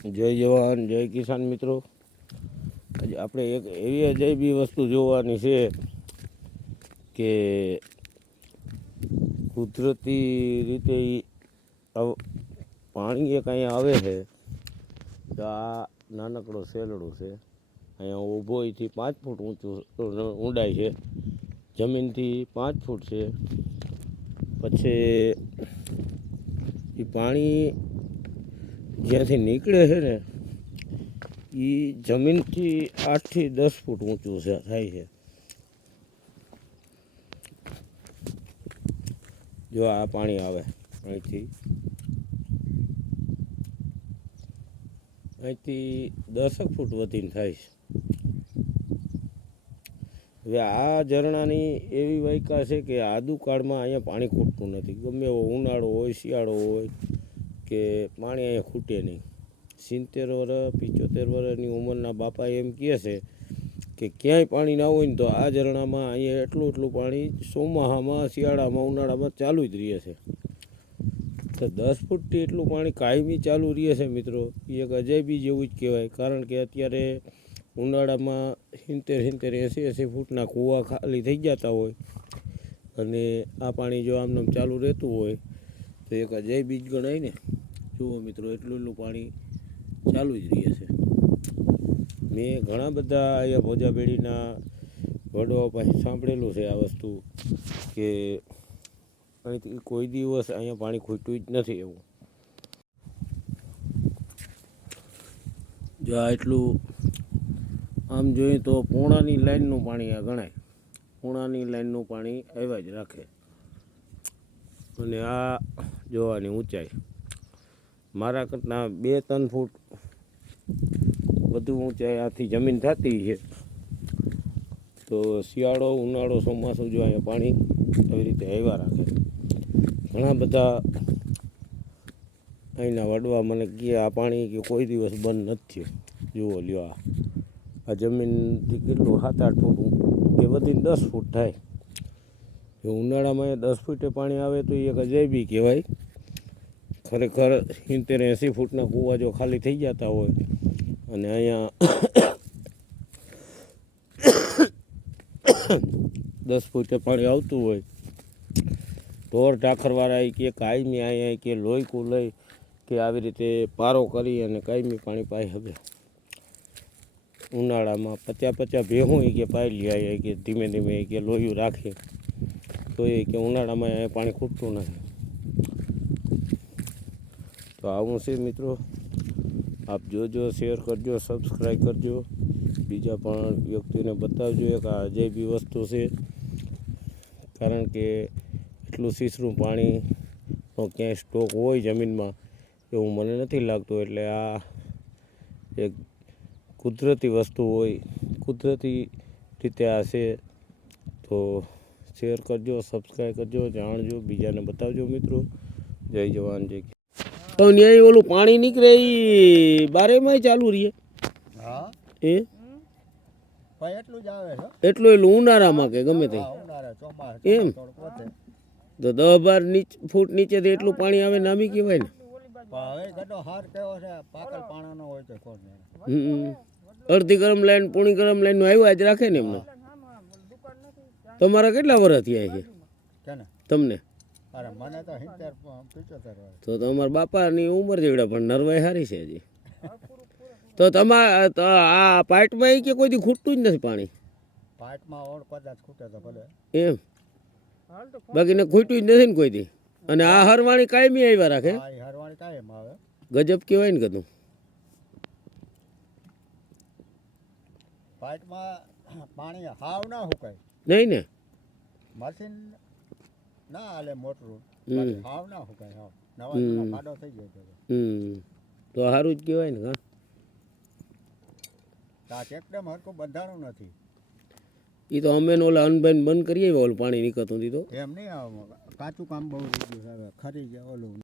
જય જવાન, જય કિસાન મિત્રો. આજે આપણે એક એવી અજયબી વસ્તુ જોવાની છે કે કુદરતી રીતે પાણી એક અહીંયા આવે છે, તો આ નાનકડો સેલડો છે. અહીંયા ઊભો અહીંથી પાંચ ફૂટ ઊંચું ઊંડાઈ છે. જમીનથી પાંચ ફૂટ છે. પછી એ પાણી જ્યાંથી નીકળે છે ને એ જમીનથી આઠથી દસ ફૂટ ઊંચું થાય છે. જો આ પાણી આવે અહીંથી. અહીંથી દસક ફૂટ વધીને થાય છે. હવે આ ઝરણાની એવી વાયકા છે કે આદુકાળમાં અહીંયા પાણી ખૂટતું નથી. ગમે એવો ઉનાળો હોય, શિયાળો હોય કે પાણી અહીંયા ખૂટે નહીં. સિત્તેર વર્ષ પિચોતેર વર્ષની ઉંમરના બાપા એમ કહે છે કે ક્યાંય પાણી ના હોય ને તો આ ઝરણામાં અહીંયા એટલું એટલું પાણી ચોમાહામાં, શિયાળામાં, ઉનાળામાં ચાલુ જ રહે છે. તો દસ ફૂટથી એટલું પાણી કાયમી ચાલુ રહે છે મિત્રો. એ એક અજાયબી જેવું જ કહેવાય. કારણ કે અત્યારે ઉનાળામાં સિત્તેર સિત્તેર, એંસી એંસી ફૂટના કૂવા ખાલી થઈ જતા હોય અને આ પાણી જો આમનામ ચાલુ રહેતું હોય તો એક અજાયબી જ ગણાય ને. જુઓ મિત્રો, એટલું એટલું પાણી ચાલુ જ રહે છે. મેં ઘણા બધા અહીંયા ભોજાબેડીના વડો પાસે સાંભળેલું છે આ વસ્તુ કે કોઈ દિવસ અહીંયા પાણી ખૂટ્યું જ નથી એવું. જો આ એટલું, આમ જોઈએ તો પૂણાની લાઈનનું પાણી આ ગણાય. પૂણાની લાઈનનું પાણી આવ્યા જ રાખે. અને આ જોવાની ઊંચાઈ મારા કરતાં બે, ત્રણ ફૂટ વધુ ઊંચાઈ આથી જમીન થતી છે. તો શિયાળો, ઉનાળો, ચોમાસું જો અહીંયા પાણી આવી રીતે આવ્યા રાખે. ઘણા બધા અહીંના વડવા મને કહે, આ પાણી કે કોઈ દિવસ બંધ નથી જુઓ લ્યો આ. આ જમીનથી કેટલું સાત આઠ ફૂટ કે વધીને દસ ફૂટ થાય. જો ઉનાળામાં દસ ફૂટે પાણી આવે તો એક અજાયબી કહેવાય. ખરેખર સિત્તેર એંસી ફૂટના કૂવા જો ખાલી થઈ જતા હોય અને અહીંયા દસ ફૂટે પાણી આવતું હોય. ઢોર, ઢાખરવાળા કે કાયમી અહીંયા કે લોહી લઈ કે આવી રીતે પારો કરી અને કાયમી પાણી પાઈ હવે. ઉનાળામાં પચા પચા ભેહું કે પાઈ લે અહીંયા કે ધીમે ધીમે કે લોહી રાખે. તો એ કે ઉનાળામાં પાણી ખૂટતું નથી. તો આવું છે મિત્રો. આપ જોજો શેર કરજો સબસ્ક્રાઈબ કરજો. બીજા પણ વ્યક્તિને બતાવજો એક આ અજાયબી વસ્તુ છે. કારણ કે એટલું સીસરું પાણીનો ક્યાંય સ્ટોક હોય જમીનમાં એવું મને નથી લાગતું. એટલે આ એક કુદરતી વસ્તુ હોય, કુદરતી રીતે આ છે. તો શેર કરજો સબસ્ક્રાઈબ કરજો, જાણજો, બીજાને બતાવજો મિત્રો. જય જવાન, જય તો ન્યાય ઓલું પાણી નીકળે એ બારેમાંય ચાલુ રહીએ એ એટલું જ આવે છે? એટલું એટલું ઉનાળામાં કે ગમે તે. એમ? તો દસ બાર નીચ ફૂટ નીચેથી એટલું પાણી આવે નામી કહેવાય ને. પણ તો. અડધી ગરમ લાઈન પૂણી ગરમ લાઈનનું આવ્યા જ રાખે ને એમને? તમારા કેટલા વર્ષ થયા છે? તમને? અરે મને તો સિત્તેર પિચોતેર હોય તો તમારા બાપાની ઉંમર જેવડા પણ નરવાઈ સારી છે હજી. તો તમારા આ પાઇટમાં કે કોઈ દી ખૂટતું જ નથી પાણી? પાઇપમાં ઓળ કદાચ ખૂટે તો ભલે. એમ? બાકીને ખૂટ્યું જ નથી ને કોઈ દી? અને આ હરવાણી કાયમી આવ્યા રાખે? હરવાણી કાયમ આવે. ગજબ કહેવાય ને કદું. પાઇપમાં પાણી હાવ ના હુકાય. નહીં ને? મશીન ના હાલે મોટરું હાવ ના સુકાય હાવ. નવા જૂનો થઈ જાય હમ. તો સારું જ કહેવાય ને હા. આ એકદમ હરકો બંધાણું નથી. એ તો અમે ઓલા અનબેન બંધ કરીએ ઓલું પાણી નીકળતું તો. એમ નહીં કાચું કામ બહુ થઈ ગયું ખરી ગયા ઓલું.